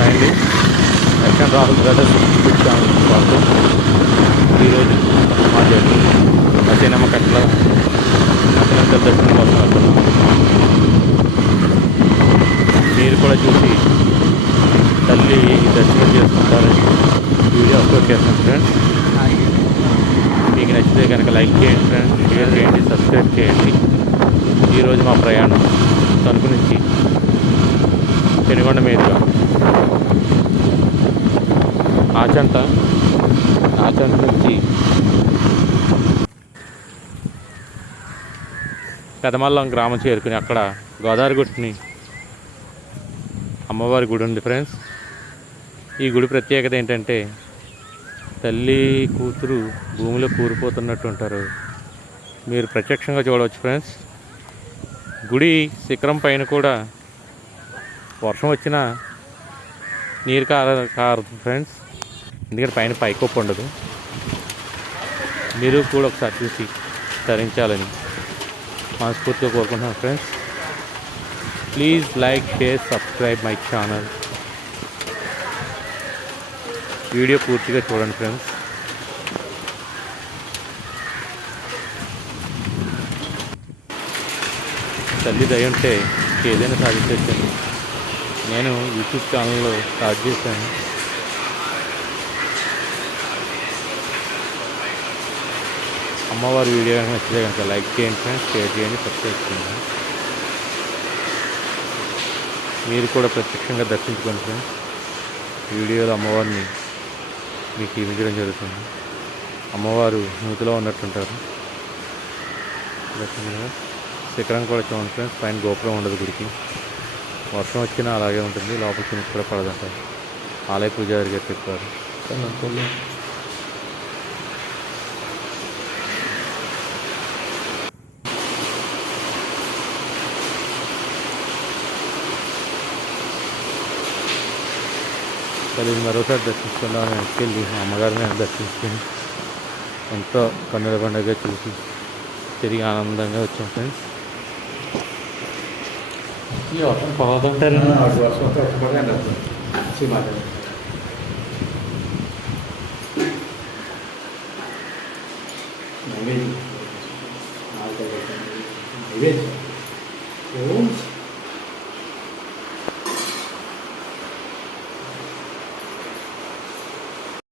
Hi అండి Rahul brothers YouTube channel స్వాగతం ఈరోజు మా జర్నీ మసీనమ్మ కట్ల మసీనమ్మ దర్శనం కోసం వెళ్తున్నాం. మీరు కూడా చూసి తల్లి దర్శనం చేసుకుంటారని వీడియో అప్లోడ్ చేస్తాను ఫ్రెండ్స్. మీకు నచ్చితే కనుక లైక్ చేయండి ఫ్రెండ్స్. షేర్ చేయండి సబ్స్క్రైబ్ చేయండి. ఈరోజు మా ప్రయాణం తణుకు నుంచి పెనుగొండ మీదుగా ఆచంట ఆచంట నుంచి. పెదమల్లం గ్రామం చేరుకుని అక్కడ గోదావరి గుట్టిని అమ్మవారి గుడి ఉంది ఫ్రెండ్స్. ఈ గుడి ప్రత్యేకత ఏంటంటే తల్లి కూతురు భూమిలో కూరిపోతున్నట్టు ఉంటారు. మీరు ప్రత్యక్షంగా చూడవచ్చు ఫ్రెండ్స్. గుడి శిఖరం పైన కూడా వర్షం వచ్చినా నీరు కార కారదు ఫ్రెండ్స్ ఎందుకంటే పైన పైకొప్పు ఉండదు. మీరు కూడా ఒకసారి చూసి తరించాలని మనస్ఫూర్తిగా కోరుకుంటున్నాను friends please like share subscribe my channel video పూర్తిగా చూడండి ఫ్రెండ్స్ తల్లి దయ ఉంటే ఏదైనా సాధించవచ్చు నేను యూట్యూబ్ ఛానల్లో స్టార్ట్ చేశాను. అమ్మవారి వీడియో కనుక నచ్చితే కనుక లైక్ చేయండి ఫ్రెండ్స్ షేర్ చేయండి సబ్స్క్రైబ్ చేయండి. మీరు కూడా ప్రత్యక్షంగా దర్శించుకోండి ఫ్రెండ్స్ వీడియోలో అమ్మవారిని మీకు చూపించడం జరుగుతుంది. అమ్మవారు నూతిలో ఉన్నట్టుంటారు. దర్శనంగా శిఖరం కూడా చూడండి ఫ్రెండ్స్ పైన గోపురం ఉండదు గుడికి. వర్షం వచ్చినా అలాగే ఉంటుంది. లోపల చిన్న కూడా పడదంటారు ఆలయ పూజారి గారు చెప్పారు. సరే మరోసారి దర్శించుకుందామని వెళ్ళి అమ్మగారిని దర్శించుకుని ఎంతో కన్నుల పండుగ చూసి తిరిగి ఆనందంగా వచ్చాం friends Io un po' da per... No, no, sulla sua propaganda. Sì, ma... Non vedi? Altre... Non vedi? E 11?